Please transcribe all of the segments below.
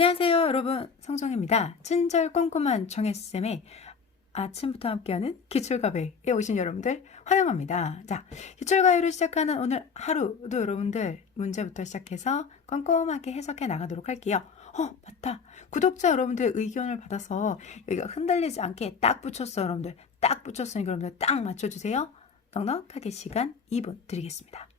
안녕하세요, 여러분. 성정입니다. 친절 꼼꼼한 정혜쌤의 아침부터 함께하는 기출가회에 오신 여러분들 환영합니다. 자, 기출가회로 시작하는 오늘 하루도 여러분들 문제부터 시작해서 꼼꼼하게 해석해 나가도록 할게요. 맞다. 구독자 여러분들의 의견을 받아서 여기가 흔들리지 않게 딱 붙였어요, 여러분들. 딱 붙였으니까 여러분들 딱 맞춰주세요. 넉넉하게 시간 2분 드리겠습니다.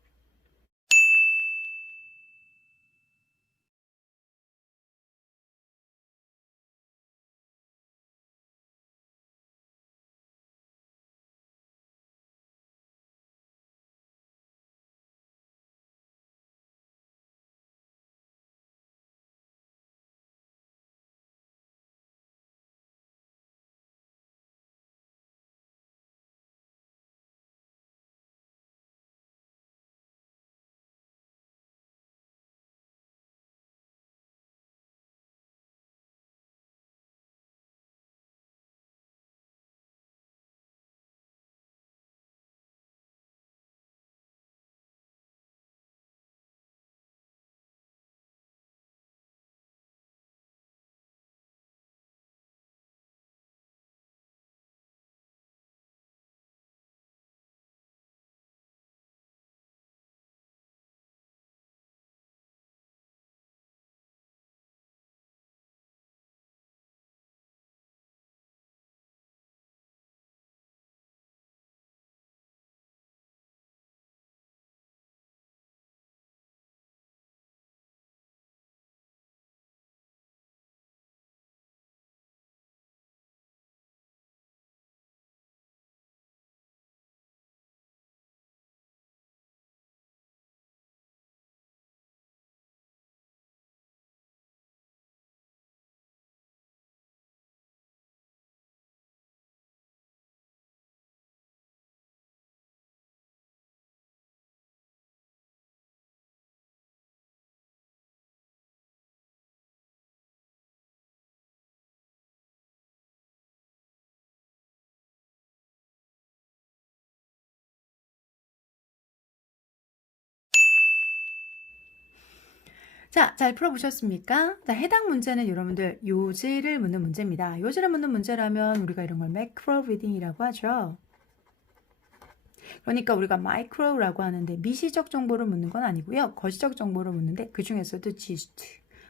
자, 잘 풀어보셨습니까? 자, 해당 문제는 여러분들 요지를 묻는 문제입니다. 요지를 묻는 문제라면 우리가 이런 걸 매크로 리딩이라고 하죠. 그러니까 우리가 마이크로라고 하는데 미시적 정보를 묻는 건 아니고요. 거시적 정보를 묻는데 그 중에서도 지스트.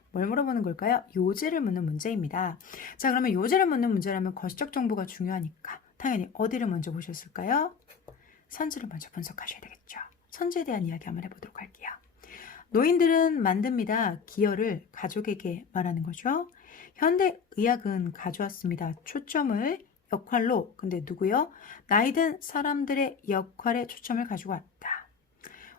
뭘 물어보는 걸까요? 요지를 묻는 문제입니다. 자, 그러면 요지를 묻는 문제라면 거시적 정보가 중요하니까 당연히 어디를 먼저 보셨을까요? 선지를 먼저 분석하셔야 되겠죠. 선지에 대한 이야기 한번 해보도록 할게요. 노인들은 만듭니다. 기여를 가족에게 말하는 거죠. 현대의학은 가져왔습니다. 초점을 역할로. 근데 누구요? 나이든 사람들의 역할에 초점을 가지고 왔다.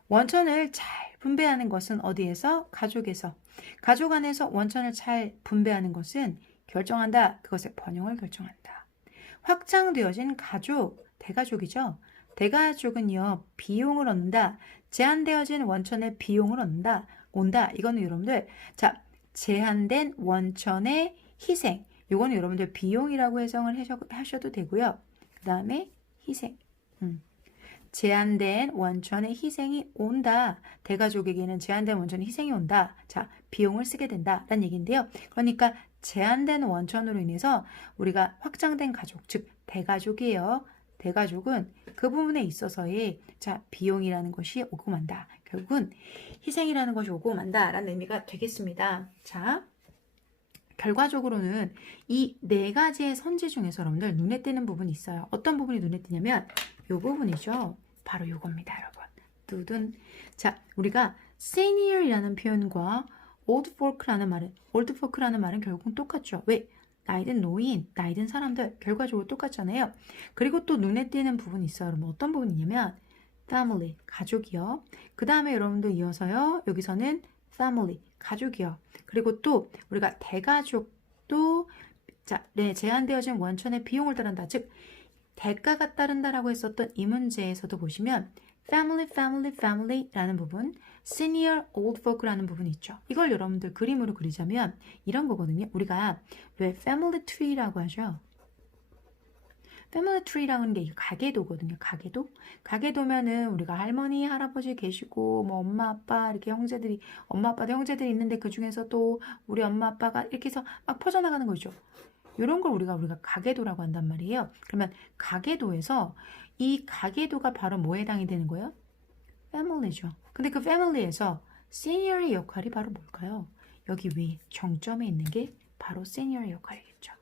원천을 잘 분배하는 것은 어디에서? 가족에서. 가족 안에서 원천을 잘 분배하는 것은 결정한다. 그것의 번영을 결정한다. 확장되어진 가족, 대가족이죠. 대가족은요, 비용을 얻는다. 제한되어진 원천의 비용을 얻는다. 온다. 이거는 여러분들, 자, 제한된 원천의 희생. 이거는 여러분들 비용이라고 해석을 하셔도 되고요. 그 다음에 희생. 제한된 원천의 희생이 온다. 대가족에게는 제한된 원천의 희생이 온다. 자, 비용을 쓰게 된다. 라는 얘기인데요. 그러니까 제한된 원천으로 인해서 우리가 확장된 가족, 즉 대가족이에요. 대가족은 그 부분에 있어서의 자, 비용이라는 것이 오고 만다. 결국은 희생이라는 것이 오고 만다. 라는 의미가 되겠습니다. 자, 결과적으로는 이 네 가지의 선지 중에서 여러분들 눈에 띄는 부분이 있어요. 어떤 부분이 눈에 띄냐면 이 부분이죠. 바로 이겁니다, 여러분. 두둔. 자, 우리가 senior이라는 표현과 old folk라는 말은 결국은 똑같죠. 왜? 나이든 노인, 나이든 사람들 결과적으로 똑같잖아요. 그리고 또 눈에 띄는 부분이 있어요. 여러분 어떤 부분이냐면 family, 가족이요. 그 다음에 여러분들 이어서요. 여기서는 family, 가족이요. 그리고 또 우리가 대가족도 자, 네, 제한되어진 원천의 비용을 따른다. 즉 대가가 따른다라고 했었던 이 문제에서도 보시면 family라는 부분, senior old folk라는 부분이 있죠. 이걸 여러분들 그림으로 그리자면 이런 거거든요. 우리가 왜 family tree라고 하죠? 패밀리 트리라는 게 가계도거든요. 가계도. 가계도면은 우리가 할머니, 할아버지 계시고 뭐 엄마, 아빠 이렇게 형제들이 엄마, 아빠도 형제들이 있는데 그 중에서 또 우리 엄마, 아빠가 이렇게 해서 막 퍼져나가는 거죠. 이런 걸 우리가 가계도라고 한단 말이에요. 그러면 가계도에서 이 가계도가 바로 뭐에 해당이 되는 거예요? 패밀리죠. 근데 그 패밀리에서 시니어의 역할이 바로 뭘까요? 여기 위 정점에 있는 게 바로 시니어의 역할이겠죠.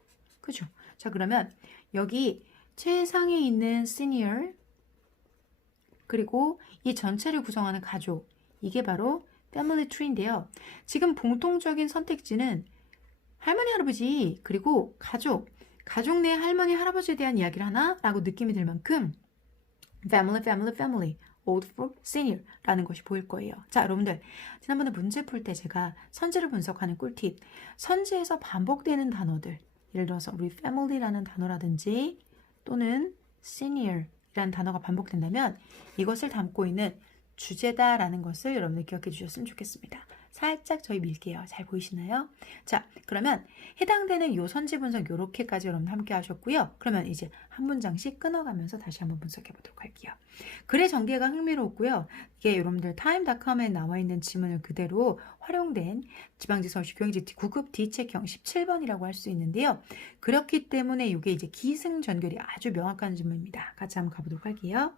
그죠? 자, 그러면 여기 최상에 있는 시니어 그리고 이 전체를 구성하는 가족 이게 바로 패밀리 트리인데요. 지금 공통적인 선택지는 할머니, 할아버지 그리고 가족 내 할머니, 할아버지에 대한 이야기를 하나라고 느낌이 들 만큼 family old for senior 라는 것이 보일 거예요. 자, 여러분들 지난번에 문제 풀 때 제가 선지를 분석하는 꿀팁 선지에서 반복되는 단어들 예를 들어서 우리 family라는 단어라든지 또는 senior이라는 단어가 반복된다면 이것을 담고 있는 주제다라는 것을 여러분들 기억해 주셨으면 좋겠습니다. 살짝 저희 밀게요. 잘 보이시나요? 자, 그러면 해당되는 요 선지 분석 요렇게까지 여러분 함께 하셨고요. 그러면 이제 한 문장씩 끊어가면서 다시 한번 분석해 보도록 할게요. 글의 전개가 흥미롭고요. 이게 여러분들 타임.com에 나와 있는 지문을 그대로 활용된 지방지서울시 교행지 9급 D체크형 17번이라고 할 수 있는데요. 그렇기 때문에 이게 이제 기승전결이 아주 명확한 지문입니다. 같이 한번 가보도록 할게요.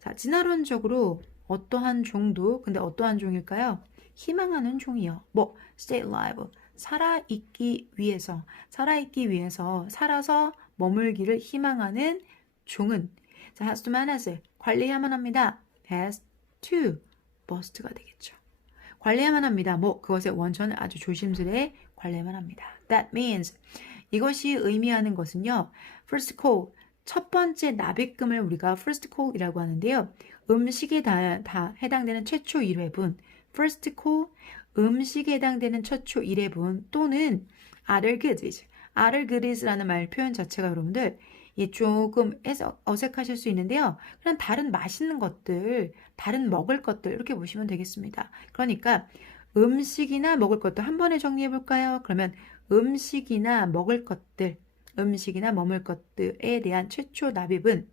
자, 진화론적으로 어떠한 종도, 근데 어떠한 종일까요? 희망하는 종이요. 뭐, stay alive. 살아있기 위해서, 살아서 머물기를 희망하는 종은, 자, has to manage. 관리해야만 합니다. has to. must가 되겠죠. 관리해야만 합니다. 뭐, 그것의 원천을 아주 조심스레 관리해야만 합니다. That means. 이것이 의미하는 것은요. first call. 첫 번째 납입금을 우리가 first call이라고 하는데요. 음식에 다 해당되는 최초 1회분. first call, 음식에 해당되는 최초 1회분 또는 other goodies라는 말 표현 자체가 여러분들 조금 어색하실 수 있는데요. 그냥 다른 맛있는 것들, 다른 먹을 것들 이렇게 보시면 되겠습니다. 그러니까 음식이나 먹을 것들 한 번에 정리해 볼까요? 그러면 음식이나 먹을 것들에 대한 최초 납입은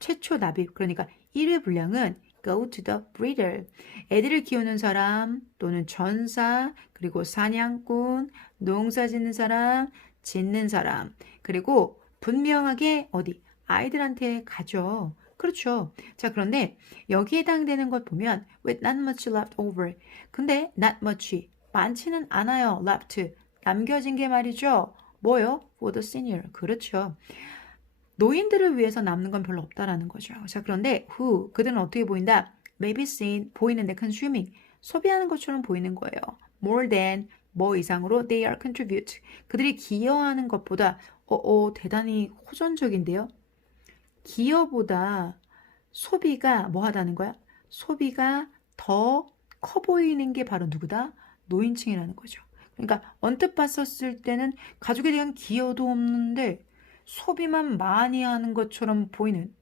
최초 납입 그러니까 1회 분량은 go to the breeder. 애들을 키우는 사람 또는 전사 그리고 사냥꾼, 농사 짓는 사람, 짓는 사람 그리고 분명하게 아이들한테 가죠. 그렇죠. 자, 그런데 여기에 해당되는 것 보면 with not much left over. 근데 not much 많지는 않아요. left 남겨진 게 말이죠. 뭐요? for the senior. 그렇죠. 노인들을 위해서 남는 건 별로 없다라는 거죠. 자, 그런데 who 그들은 어떻게 보인다? may be seen 보이는데 consuming 소비하는 것처럼 보이는 거예요. more than 뭐 이상으로 they are contribute 그들이 기여하는 것보다 대단히 호전적인데요. 기여보다 소비가 뭐 하다는 거야? 소비가 더 커 보이는 게 바로 누구다? 노인층이라는 거죠. 그러니까 언뜻 봤었을 때는 가족에 대한 기여도 없는데 소비만 많이 하는 것처럼 보이는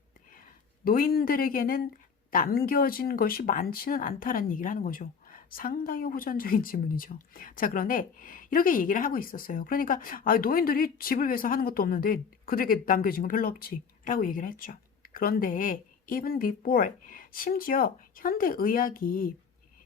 노인들에게는 남겨진 것이 많지는 않다라는 얘기를 하는 거죠. 상당히 호전적인 질문이죠. 자, 그런데 이렇게 얘기를 하고 있었어요. 그러니까 노인들이 집을 위해서 하는 것도 없는데 그들에게 남겨진 건 별로 없지 라고 얘기를 했죠. 그런데 even before 심지어 현대의학이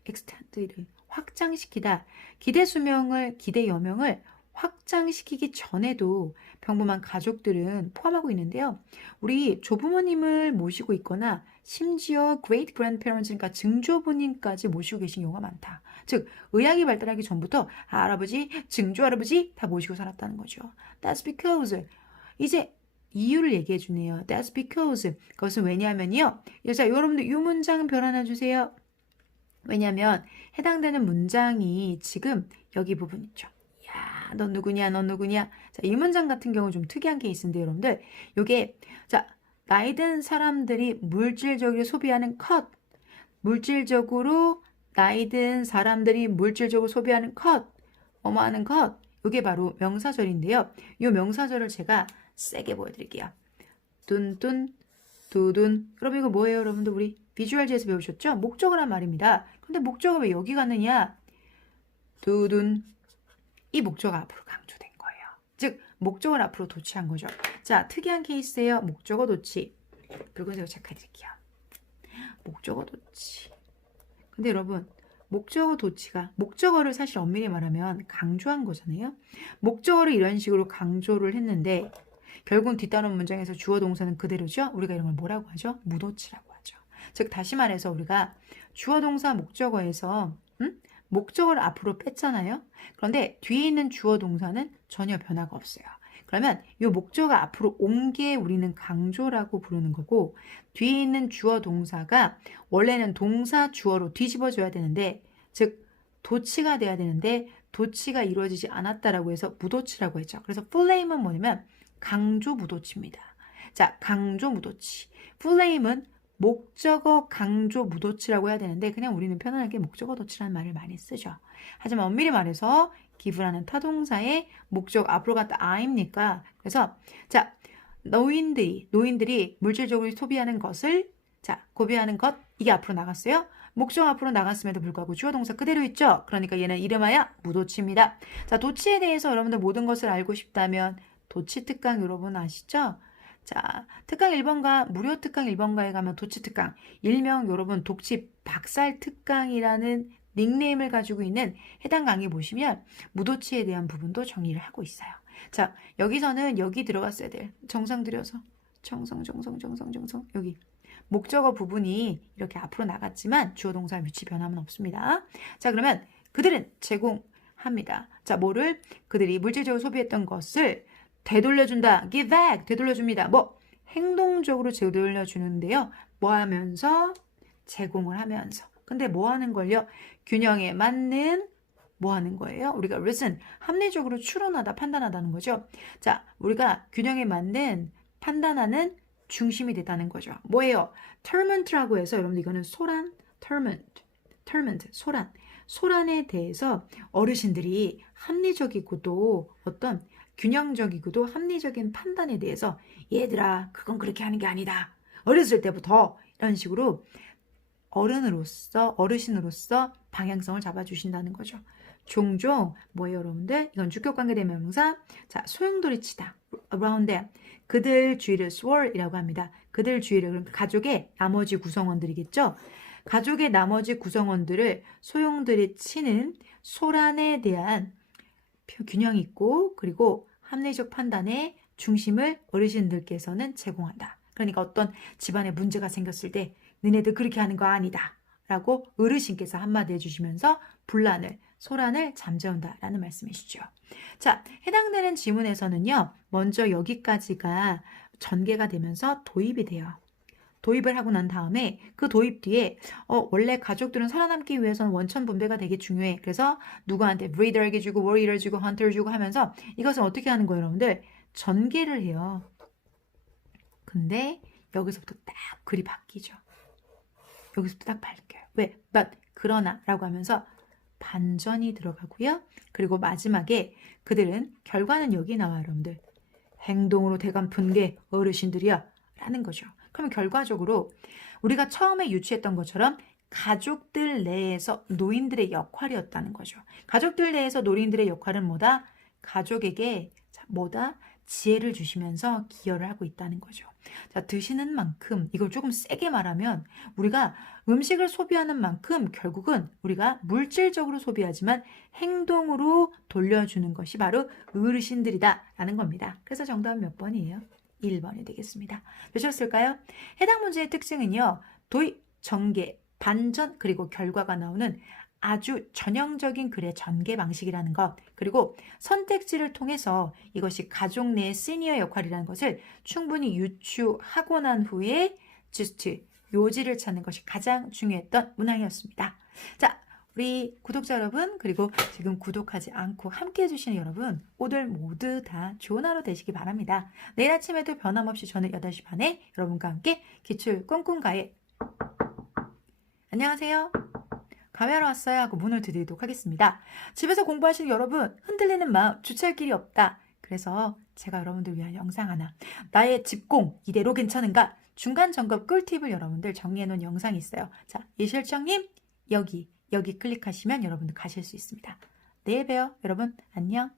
extend를 확장시키다 기대 여명을 확장시키기 전에도 평범한 가족들은 포함하고 있는데요. 우리 조부모님을 모시고 있거나 심지어 great grandparents, 그러니까 증조부님까지 모시고 계신 경우가 많다. 즉, 의학이 발달하기 전부터 할아버지, 증조할아버지 다 모시고 살았다는 거죠. That's because 이제 이유를 얘기해 주네요. That's because 그것은 왜냐하면요. 자, 여러분들 이 문장 별 하나 주세요. 왜냐하면 해당되는 문장이 지금 여기 부분 있죠. 야, 넌 누구냐? 자, 이 문장 같은 경우 좀 특이한 게 있는데 여러분들 요게 자, 나이 든 사람들이 물질적으로 소비하는 물질적으로 나이 든 사람들이 물질적으로 소비하는 뭐하는 요게 바로 명사절인데요. 요 명사절을 제가 세게 보여드릴게요. 뚠뚠 두둔. 그럼 이거 뭐예요, 여러분들? 우리 비주얼지에서 배우셨죠? 목적을 한 말입니다. 근데 목적을 왜 여기 갔느냐? 두둔. 이 목적가 앞으로 강조된 거예요. 즉 목적을 앞으로 도치한 거죠. 자, 특이한 케이스예요. 목적어 도치. 붉은색으로 체크해 드릴게요. 목적어 도치. 근데 여러분, 목적어 도치가 목적어를 사실 엄밀히 말하면 강조한 거잖아요. 목적어를 이런 식으로 강조를 했는데 결국은 뒤따르는 문장에서 주어 동사는 그대로죠. 우리가 이런 걸 뭐라고 하죠? 무도치라고 하죠. 즉 다시 말해서 우리가 주어 동사 목적어에서 목적어를 앞으로 뺐잖아요. 그런데 뒤에 있는 주어 동사는 전혀 변화가 없어요. 그러면 이 목적어 앞으로 온 게 우리는 강조라고 부르는 거고 뒤에 있는 주어 동사가 원래는 동사 주어로 뒤집어져야 되는데 즉 도치가 돼야 되는데 도치가 이루어지지 않았다라고 해서 무도치라고 했죠. 그래서 플레임은 뭐냐면 강조 무도치입니다. 자, 강조 무도치. 플레임은 목적어 강조 무도치라고 해야 되는데 그냥 우리는 편안하게 목적어 도치라는 말을 많이 쓰죠. 하지만 엄밀히 말해서 give라는 타동사의 목적 앞으로 갔다 I'입니까? 그래서 자, 노인들이 물질적으로 소비하는 것을 자, 고비하는 것 이게 앞으로 나갔어요. 목적 앞으로 나갔음에도 불구하고 주어 동사 그대로 있죠. 그러니까 얘는 이름하여 무도치입니다. 자, 도치에 대해서 여러분들 모든 것을 알고 싶다면 도치 특강 여러분 아시죠? 자, 특강 1번가 무료 특강 1번가에 가면 도치 특강 일명 여러분 독치 박살 특강이라는 닉네임을 가지고 있는 해당 강의 보시면 무도치에 대한 부분도 정리를 하고 있어요. 자, 여기서는 여기 들어갔어야 돼요. 정성 들여서 정성 여기 목적어 부분이 이렇게 앞으로 나갔지만 주어 동사 위치 변함은 없습니다. 자, 그러면 그들은 제공합니다. 자, 뭐를 그들이 물질적으로 소비했던 것을 되돌려준다. give back. 되돌려줍니다. 뭐 행동적으로 되돌려주는데요. 뭐 하면서? 제공을 하면서. 근데 뭐 하는 걸요? 균형에 맞는 뭐 하는 거예요? 우리가 reason, 합리적으로 추론하다, 판단하다는 거죠. 자, 우리가 균형에 맞는 판단하는 중심이 됐다는 거죠. 뭐예요? torment라고 해서 여러분들 이거는 소란, torment, 소란에 대해서 어르신들이 합리적이고도 어떤 균형적이고도 합리적인 판단에 대해서 얘들아 그건 그렇게 하는 게 아니다. 어렸을 때부터 이런 식으로 어르신으로서 방향성을 잡아주신다는 거죠. 종종 뭐예요 여러분들? 이건 주격관계 대명사. 자, 소용돌이치다. around them. 그들 주위를 swar이라고 합니다. 그들 주위를 그럼 가족의 나머지 구성원들이겠죠. 가족의 나머지 구성원들을 소용돌이치는 소란에 대한 균형 있고 그리고 합리적 판단의 중심을 어르신들께서는 제공한다. 그러니까 어떤 집안에 문제가 생겼을 때 너네들 그렇게 하는 거 아니다 라고 어르신께서 한마디 해주시면서 소란을 잠재운다라는 말씀이시죠. 자, 해당되는 지문에서는요. 먼저 여기까지가 전개가 되면서 도입이 돼요. 도입을 하고 난 다음에 그 도입 뒤에 원래 가족들은 살아남기 위해서는 원천 분배가 되게 중요해. 그래서 누구한테 breeder에게 주고 worrier를 주고 hunter를 주고 하면서 이것을 어떻게 하는 거예요 여러분들? 전개를 해요. 근데 여기서부터 딱 글이 바뀌죠. 여기서부터 딱 바뀌어요. 왜? but 그러나 라고 하면서 반전이 들어가고요. 그리고 마지막에 그들은 결과는 여기 나와요 여러분들. 행동으로 대감픈 게 어르신들이야 라는 거죠. 그러면 결과적으로 우리가 처음에 유추했던 것처럼 가족들 내에서 노인들의 역할이었다는 거죠. 가족들 내에서 노인들의 역할은 뭐다? 가족에게 뭐다? 지혜를 주시면서 기여를 하고 있다는 거죠. 자, 드시는 만큼 이걸 조금 세게 말하면 우리가 음식을 소비하는 만큼 결국은 우리가 물질적으로 소비하지만 행동으로 돌려주는 것이 바로 어르신들이다 라는 겁니다. 그래서 정답은 몇 번이에요? 1번이 되겠습니다. 되셨을까요? 해당 문제의 특징은요. 도입, 전개, 반전, 그리고 결과가 나오는 아주 전형적인 글의 전개 방식이라는 것, 그리고 선택지를 통해서 이것이 가족 내의 시니어 역할이라는 것을 충분히 유추하고 난 후에 just, 요지를 찾는 것이 가장 중요했던 문항이었습니다. 자, 우리 구독자 여러분, 그리고 지금 구독하지 않고 함께 해주시는 여러분, 오늘 모두 다 좋은 하루 되시기 바랍니다. 내일 아침에도 변함없이 저는 8시 반에 여러분과 함께 기출 꽁꽁 가해. 안녕하세요. 가회하러 왔어요 하고 문을 드리도록 하겠습니다. 집에서 공부하시는 여러분, 흔들리는 마음 주체할 길이 없다. 그래서 제가 여러분들 위한 영상 하나, 나의 집공 이대로 괜찮은가? 중간 점검 꿀팁을 여러분들 정리해놓은 영상이 있어요. 자, 이실청님 여기 클릭하시면 여러분들 가실 수 있습니다. 내일 봬요. 여러분 안녕.